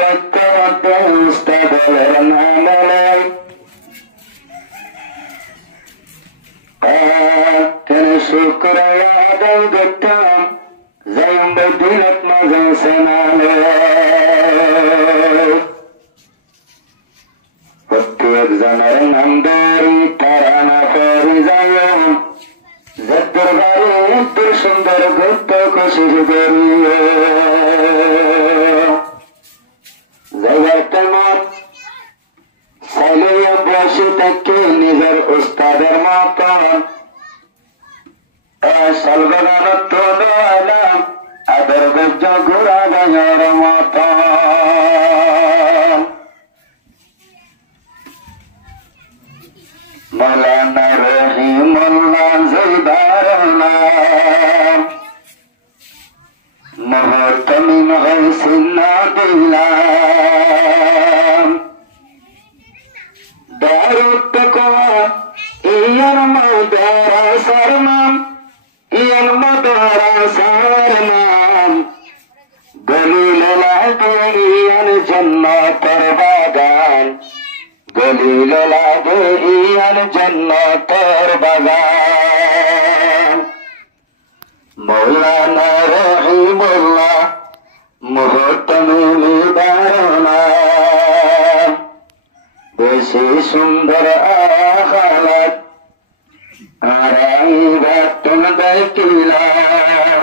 সত্যমতে উস্তাদের নাম লয় কেন শুক্র আদায় করতাম যাই দিনত মজা সেনালে প্রত্যেক জনের নাম ধরি তারা না করি যায় যদ্দুর বাড়ি উত্তর সুন্দর গত্য কোশিশ করিয়ে জায়গার তেমন চাইলে বসে থেকে নিজের উস্তাদের মতন সলগনত দোয়ালাম আদর গজ্জ ঘোরা গায়ের মতন মৌলানা রহিমুল্লাহ জৈদার নাম মহতমিম হইসিন্না দিলাম দারুত কোয়া ইয়ার মাদারা সরমাম ইয়ার মাদারা সরমাম দলিল লাগে ইয়ার জান্নাতের বাগান দলিল লাগে ইয়ার জান্নাতের বাগান মৌলানা রহিমুল্লাহ মুহতমিম দারনা বেশি সুন্দর আখালাত আরাইবাতুন দেখিলাম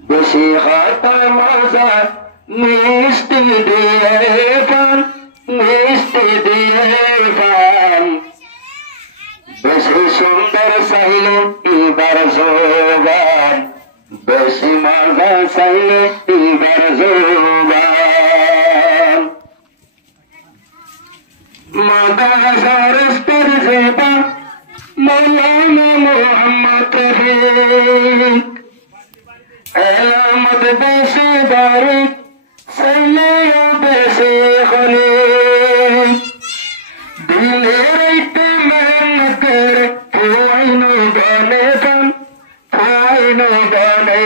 বেশি হাতা মজা মিষ্টি দিয়ে পান মিষ্টি দিয়ে পান বেশি সুন্দর চাইলে এবার জোগান বেশি মজা চাইলে এবার জোগান মাদার স্তর জেবা মৌলানা মোহাম্মদ রফিক এলামত বেশি বারিক চাইলে বেশি খলিক দিলের ইতিমান করে ফুয়াইনো গানে পান ফুয়াইনো গানে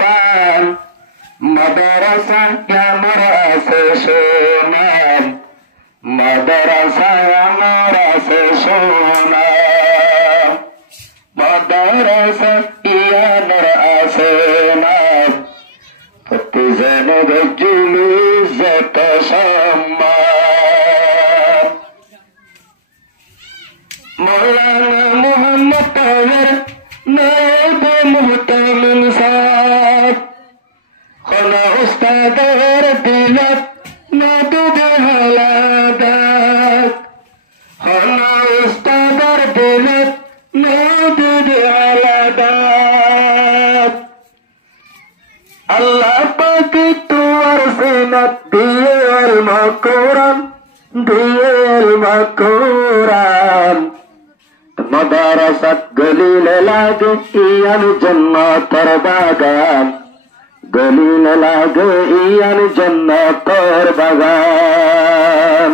পান মাদ্রাসা আমার আছে সোনাম মাদ্রাসা আমার আছে সোনাম মাদ্রাসা ইয়ানোর আছে নাম প্রতি জনের জুলুজত সম্মান মৌলানা মোহাম্মদ তাহের নায়েব মুহতামিম সাহেব খোলা উস্তাদের দিলত নদুদ হালাদাত খোলা উস্তাদের দিলত নদুদ হালাদাত আল্লাহ পাক তোর সিনাত দিয়ে ইলম কোরআন মাদ্রাসাত গলিল লাগে ইয়ান জান্নাতের বাগান গলিল লাগে ইয়ান জান্নাতের বাগান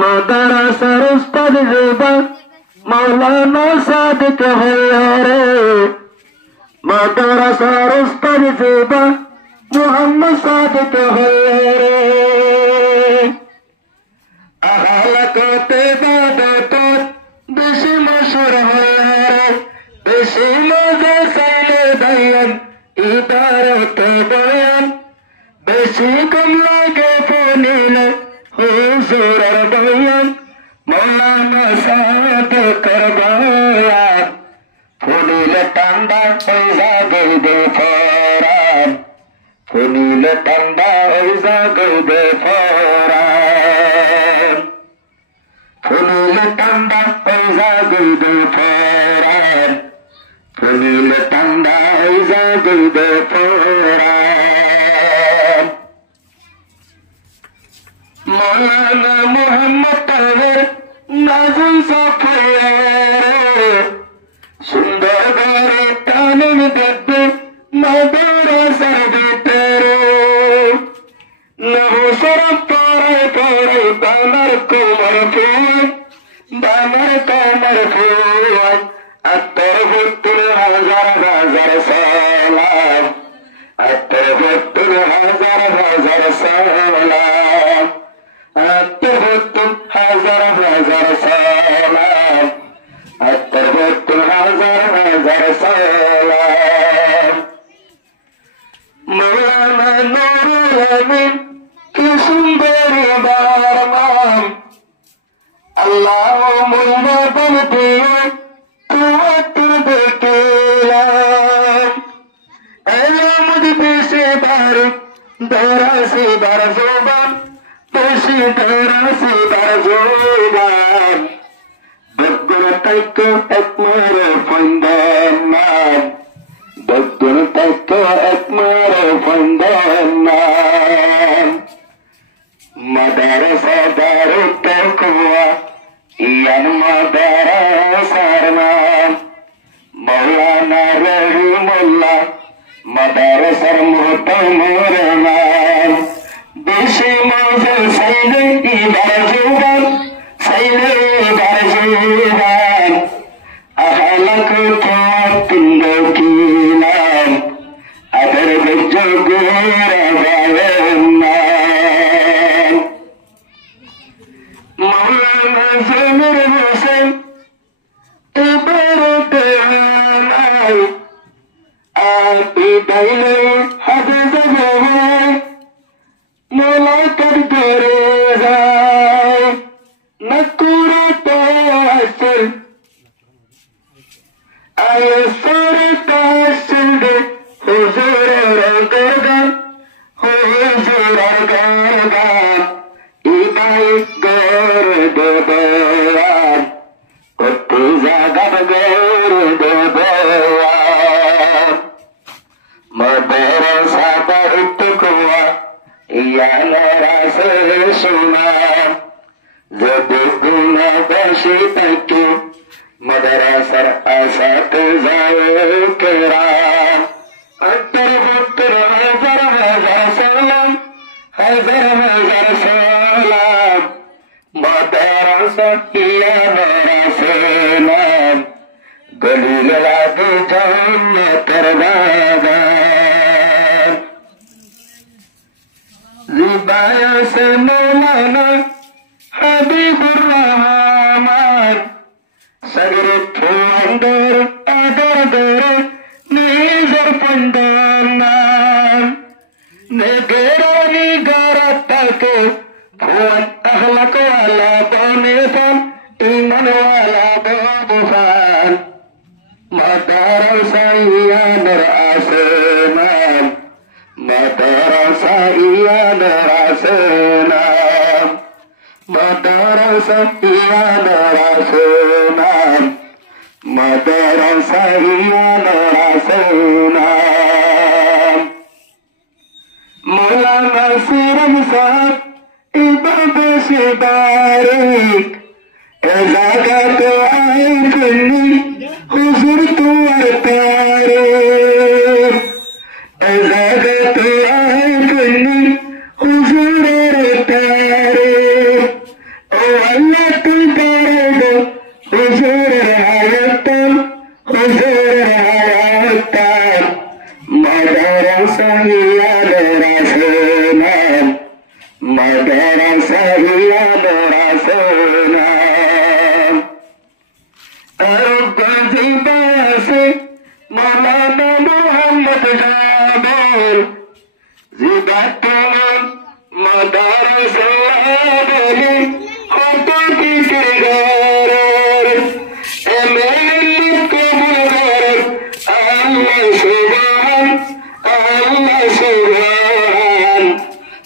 মাদ্রাসার উস্তাদ জেবা মৌলানা সাদিক হরে মাদ্রাসার উস্তাদ জেবা মোহাম্মদ সাদিক হরে আহালাকতে দাদাতত বেশি মশহুর হরে বেশি মজা চাইলে দয়ান ইবারত বয়ান বেশি কম লাগে ফোনিলে হুজুরের বয়ান মৌলানা সাদিকের বয়ান ফুনিলে ঠান্ডা হয়ে যাবে ফরান ফুনিলে ঠান্ডা হয়ে যাবে ফরান ফুনিলে ঠান্ডা হয়ে যাবে ফরান ফুনিলে ঠান্ডা হয়ে যাবে ফরান মৌলানা মোহাম্মদ তাহের নাজুল সাফিয়ার সুন্দর ঘরে টানুন দেখবে মাদ্রাসার ভিতরে নহু সরব পরে পরে বানার কোমর ফুয়ান আত্তর ভুত্তুর হাজার হাজার সালাম আত্তর ভুত্তুর হাজার নূরুল আমিন কি সুন্দর বারমান আল্লাহ মোল্লা বলতে তোমার দেখিলাম মুঝে বার দরা সে বার জোবান পেশে দরা সে বার জোবান বদর তাইতো একমার ফন্দান বদর তাইতো একমার ফন্দান মাদ্রাসা দারুত তাকওয়া ইয়ান মাদ্রাসার নাম মৌলানা রহিমুল্লাহ মাদ্রাসার মুহতামির নাম দেশে মাঝে সাইলে ইবার জুবান সাইলে ইবার জুবান আহলাক তোমার তুন্দ কিলাম আদর বেজগুর আবালেন নাম মৌলানা জমির হোসেন এবার দেওয়ানাই আপনি ডাইলে হাতে যাবে মোলাকাত করে যায় নকুরা তো আসল আয়সরে তাসল দে হুজুরের গরগান হুজুরের গরগান ইবাই গর দেবান কত জাগার গর দেবান মাদ্রাসা দারুত তাকওয়া ইয়ান রাসূল সুনাম যদি গুনা বসে থাকে মাদ্রাসার আসাতিজায়ে কিরাম আন্তর বত্তর হাজার হাজার সালাম হাজার হাজার সালাম মাদ্রাসা ইয়ান রাসূল গলি লাগে জান্নাতের বাগান জিবায়া সে মৌলানা হাবিবুর রহমান সগরে ফুন্দর আদর দরে নিজর পন্দনান নেগরানি গরতকে ফুন আহলাক ওয়ালা বনেফান ঈমান ওয়ালা ববফান মাদ্রাসা ইয়ানের আসমান মাদ্রাসা ইয়ানের আসমান মাদ্রাসা ইয়ানের আসমান মাদ্রাসা ইয়ানের আসমান মৌলানা সিরাজ সাহেব এবার বেশি বারিক এ জায়গাতে আইনি হুজুর তোমার তারিখ এ জায়গাতে আইনি হুজুরের তারিখ ও আল্লাহ তুই বড় হুজুরের হায়াতাল হুজুরের হায়াতাল মাদ্রাসা ইয়ানের আসমান মাদ্রাসা ইয়ানের আসমান আর গজিবাসে মাওলানা মুহাম্মদ জাবের জিবাতুল মাদ্রাসা বলে কত কিছু গরর এমএলএ কবুল গরর আল্লাহ সুবহান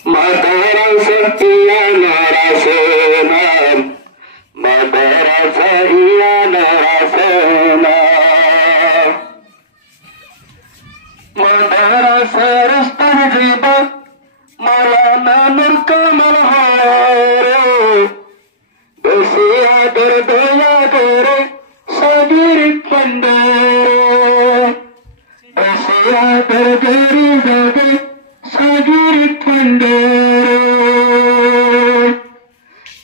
মাদ্রাসা ইয়ানের আসমান মাদ্রাসা ইয়ানের আসমান মাদ্রাসার স্তর জিবা মাওলানা নূর কামাল হরে বেশি আদর দয়া করে সাগির পন্দরে বেশি আদর গরি জাগে সাগির পন্দরে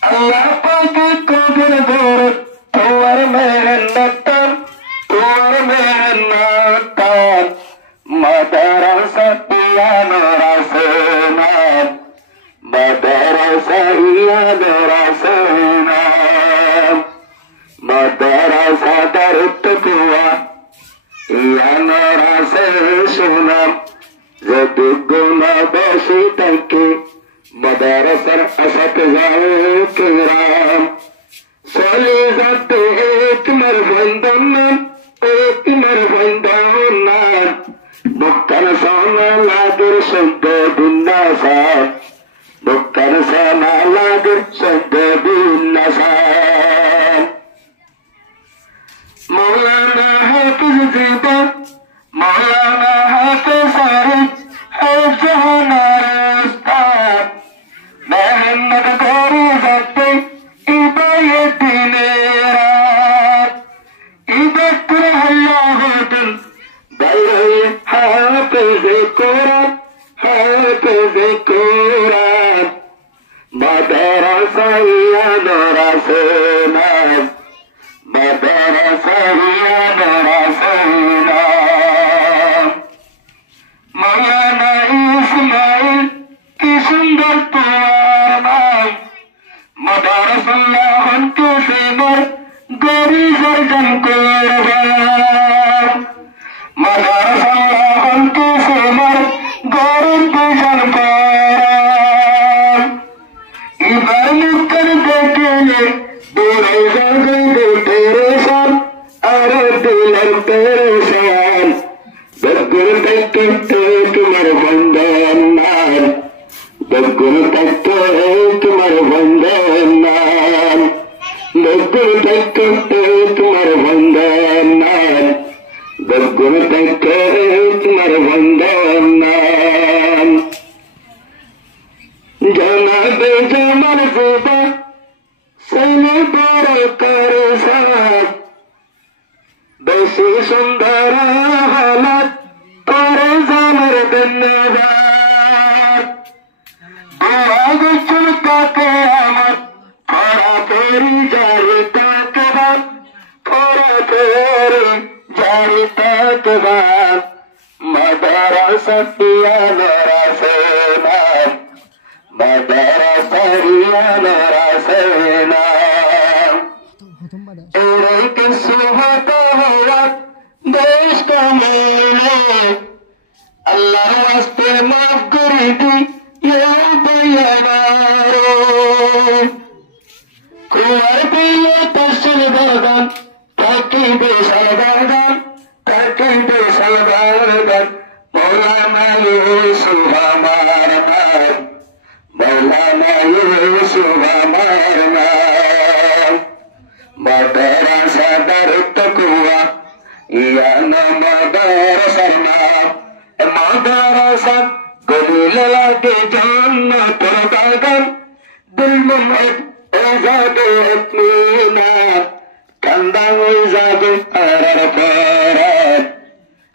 আল্লাহ পাকে কবুল কর তোমার মেহনতান মাদ্রাসা ইয়ানের আসমান মাদ্রাসা ইয়ানের আসমান মাদ্রাসা দারুত তাকওয়া ইয়ানের আসমান যদি গুনাহ পাশে থাকে মাদ্রাসার আসাতিজায়ে কিরাম চলে যাতে তোমার বন্ধন তোমার বন্ধন দোকান সামালাদের শব্দ বিন্যাসা দোকান সামালাদের শব্দ বিন্যাসা মৌলানা হাফিজ জিবা মৌলানা হাফিজ আরিফ জাহানার উস্তাদ মোহাম্মদ গরি যাতে ইবাদতিনের রাত ইবাদতুল আল্লাহ দিন বাইরে হাফিজ কোরআন মাদ্রাসা ইয়াদরাসনা মাদ্রাসা ইয়াদরাসনা মাওলানা ইসমাইল কি সুন্দর তোমার নাম মাদ্রাসাল্লাহ কে সেবার গরি সর্জন করবাম মাদ্রাসাল্লাহ কে সেবার গরি সর্জন করবাম এবার মুক্তর দেখলে দূরে যাবে পরেশান আর দিলের পরেশান বদগুর দেখতে তোমার বন্ধন নাম বদগুর দেখতে তোমার বন্ধন নাম বদগুর দেখতে তোমার বন্ধন নাম বদগুর দেখতে তোমার বন্ধন নাম জানাবে জামাল জুবা সেনে বড় করে সাথ বেশি সুন্দর হালাত করে জামার ধন্যবাদ আগ চুলকাকে আমার খরা করি জারি তাকবাদ খরা করি জারি তাকবাদ মাদ্রাসা ইয়াদরাসনা মাদ্রাসা ইয়াদরাসনা एक सुबह हुआ देश का मैंने अल्लाह वास्ते माफ कर दी ये बयानारो कुंवर दिए तस्ल बरदान ताकि बेसल बरदान मौलाना यूसुफ हमार नाम मौलाना यूसुफ हमार नाम माद्रासा दार तकवा या ना माद्रासा नाम माद्रासा गलील लागे जन्नत बागान दिल में आजाद इत्मीना कंदा आजाद अरर फरात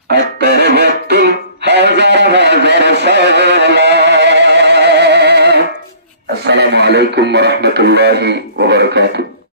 अतर वक्तुल हजार सलाम अस्सलामु अलैकुम व रहमतुल्लाहि व बरकातुहू।